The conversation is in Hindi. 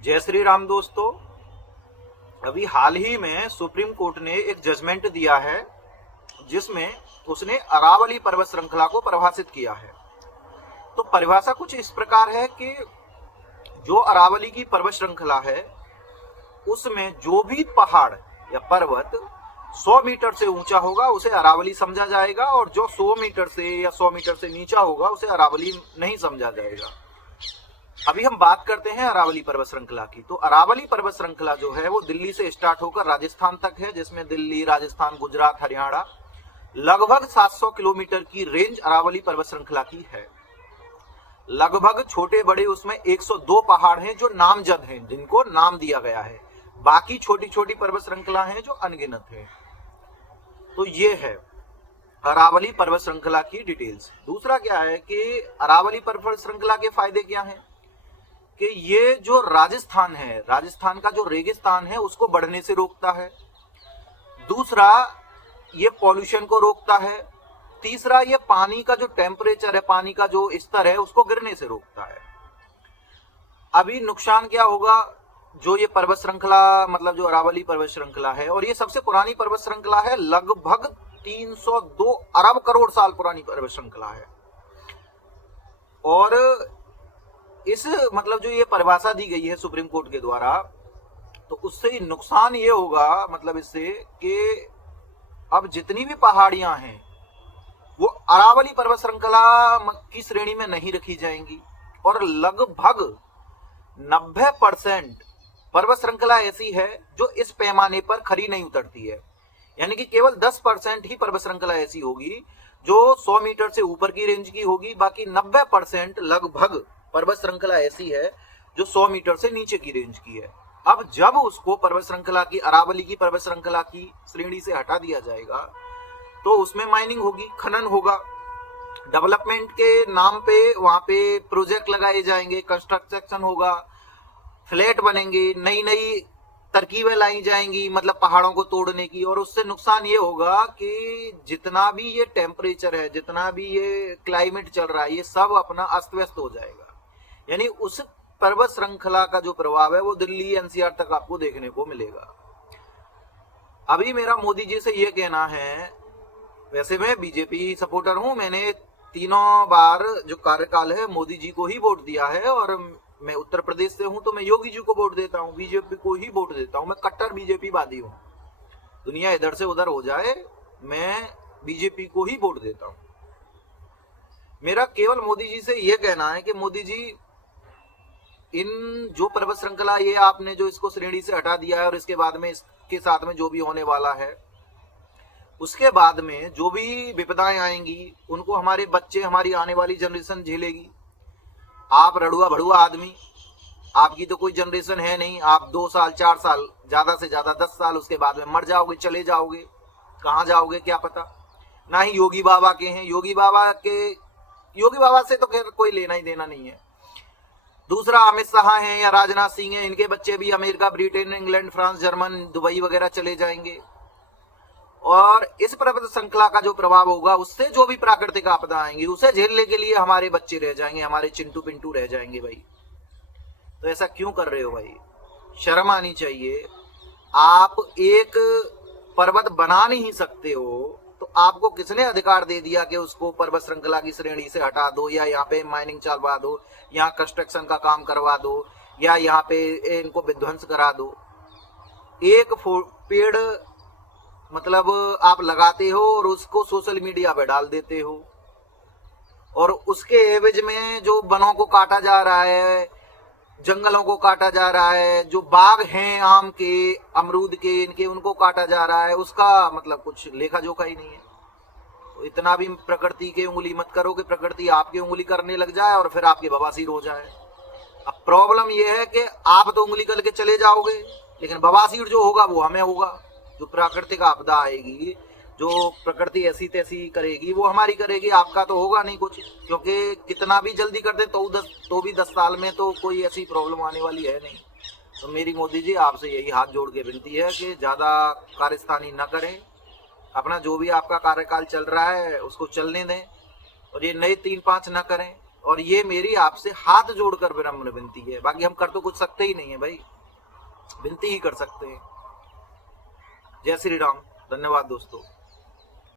जय श्री राम दोस्तों। अभी हाल ही में सुप्रीम कोर्ट ने एक जजमेंट दिया है जिसमें उसने अरावली पर्वत श्रृंखला को परिभाषित किया है। तो परिभाषा कुछ इस प्रकार है कि जो अरावली की पर्वत श्रृंखला है उसमें जो भी पहाड़ या पर्वत 100 मीटर से ऊंचा होगा उसे अरावली समझा जाएगा, और जो 100 मीटर से या 100 मीटर से नीचा होगा उसे अरावली नहीं समझा जाएगा। अभी हम बात करते हैं अरावली पर्वत श्रृंखला की। तो अरावली पर्वत श्रृंखला जो है वो दिल्ली से स्टार्ट होकर राजस्थान तक है, जिसमें दिल्ली, राजस्थान, गुजरात, हरियाणा लगभग 700 किलोमीटर की रेंज अरावली पर्वत श्रृंखला की है। लगभग छोटे बड़े उसमें 102 पहाड़ हैं जो नामजद हैं, जिनको नाम दिया गया है। बाकी छोटी छोटी पर्वत श्रृंखला हैं जो अनगिनत है। तो ये है अरावली पर्वत श्रृंखला की डिटेल्स। दूसरा क्या है कि अरावली पर्वत श्रृंखला के फायदे क्या हैं कि ये जो राजस्थान है, राजस्थान का जो रेगिस्तान है उसको बढ़ने से रोकता है। दूसरा, ये पॉल्यूशन को रोकता है। तीसरा, ये पानी का जो टेम्परेचर है, पानी का जो स्तर है उसको गिरने से रोकता है। अभी नुकसान क्या होगा, जो ये पर्वत श्रृंखला मतलब जो अरावली पर्वत श्रृंखला है, और ये सबसे पुरानी पर्वत श्रृंखला है, लगभग 302 अरब करोड़ साल पुरानी पर्वत श्रृंखला है। और इस मतलब जो ये परिभाषा दी गई है सुप्रीम कोर्ट के द्वारा, तो उससे नुकसान ये होगा मतलब इससे कि अब जितनी भी पहाड़ियां हैं वो अरावली पर्वत श्रृंखला की श्रेणी में नहीं रखी जाएंगी, और लगभग 90% पर्वत श्रृंखला ऐसी है जो इस पैमाने पर खरी नहीं उतरती है। यानी कि केवल 10% ही पर्वत श्रृंखला ऐसी होगी जो 100 मीटर से ऊपर की रेंज की होगी। बाकी 90% लगभग पर्वत श्रृंखला ऐसी है जो 100 मीटर से नीचे की रेंज की है। अब जब उसको पर्वत श्रृंखला की, अरावली की पर्वत श्रृंखला की श्रेणी से हटा दिया जाएगा तो उसमें माइनिंग होगी, खनन होगा, डेवलपमेंट के नाम पे वहां पे प्रोजेक्ट लगाए जाएंगे, कंस्ट्रक्शन होगा, फ्लैट बनेंगे, नई नई तरकीबें लाई जाएंगी मतलब पहाड़ों को तोड़ने की। और उससे नुकसान ये होगा कि जितना भी ये टेम्परेचर है, जितना भी ये क्लाइमेट चल रहा है, ये सब अपना अस्त व्यस्त हो जाएगा। यानी उस पर्वत श्रृंखला का जो प्रभाव है वो दिल्ली एनसीआर तक आपको देखने को मिलेगा। अभी मेरा मोदी जी से ये कहना है, वैसे मैं बीजेपी सपोर्टर हूं, मैंने तीनों बार जो कार्यकाल है मोदी जी को ही वोट दिया है, और मैं उत्तर प्रदेश से हूं तो मैं योगी जी को वोट देता हूं, बीजेपी को ही वोट देता हूं। मैं कट्टर बीजेपी वादी हूं। दुनिया इधर से उधर हो जाए, मैं बीजेपी को ही वोट देता हूं। मेरा केवल मोदी जी से यह कहना है कि मोदी जी, इन जो पर्वत श्रृंखला ये आपने जो इसको श्रेणी से हटा दिया है, और इसके बाद में इसके साथ में जो भी होने वाला है, उसके बाद में जो भी विपदाएं आएंगी उनको हमारे बच्चे, हमारी आने वाली जनरेशन झेलेगी। आप रड़ुआ भड़ुआ आदमी, आपकी तो कोई जनरेशन है नहीं, आप 2 साल 4 साल, ज्यादा से ज्यादा 10 साल, उसके बाद में मर जाओगे, चले जाओगे, कहाँ जाओगे क्या पता। ना ही योगी बाबा के हैं, योगी बाबा से तो खैर कोई लेना ही देना नहीं है। दूसरा, अमित शाह हैं या राजनाथ सिंह हैं, इनके बच्चे भी America, Britain, England, France, German, Dubai वगैरह चले जाएंगे। और इस पर्वत श्रृंखला का जो प्रभाव होगा, उससे जो भी प्राकृतिक आपदा आएंगी उसे झेलने के लिए हमारे बच्चे रह जाएंगे, हमारे चिंटू पिंटू रह जाएंगे। भाई तो ऐसा क्यों कर रहे हो भाई? शर्म आनी चाहिए। आप एक पर्वत बना नहीं सकते हो तो आपको किसने अधिकार दे दिया कि उसको पर्वत श्रृंखला की श्रेणी से हटा दो, या यहाँ पे माइनिंग चलवा दो, यहाँ कंस्ट्रक्शन का काम करवा दो, या यहाँ पे इनको विध्वंस करा दो। एक पेड़ मतलब आप लगाते हो और उसको सोशल मीडिया पे डाल देते हो, और उसके एवज में जो वनों को काटा जा रहा है, जंगलों को काटा जा रहा है, जो बाग हैं आम के, अमरूद के, इनके, उनको काटा जा रहा है, उसका मतलब कुछ लेखा जोखा ही नहीं है। तो इतना भी प्रकृति के उंगली मत करो कि प्रकृति आपकी उंगली करने लग जाए और फिर आपके बवासीर हो जाए। अब प्रॉब्लम यह है कि आप तो उंगली करके चले जाओगे, लेकिन बवासीर जो होगा वो हमें होगा। जो प्राकृतिक आपदा आएगी, जो प्रकृति ऐसी तैसी करेगी, वो हमारी करेगी, आपका तो होगा नहीं कुछ। क्योंकि कितना भी जल्दी कर दे तो भी 10 साल में तो कोई ऐसी प्रॉब्लम आने वाली है नहीं। तो मेरी मोदी जी आपसे यही हाथ जोड़ के विनती है कि ज़्यादा कारस्तानी न करें, अपना जो भी आपका कार्यकाल चल रहा है उसको चलने दें, और ये नए 3-5 न करें। और ये मेरी आपसे हाथ जोड़कर विनम्र विनती है। बाकी हम कर तो कुछ सकते ही नहीं है भाई, विनती ही कर सकते हैं। जय श्री राम। धन्यवाद दोस्तों।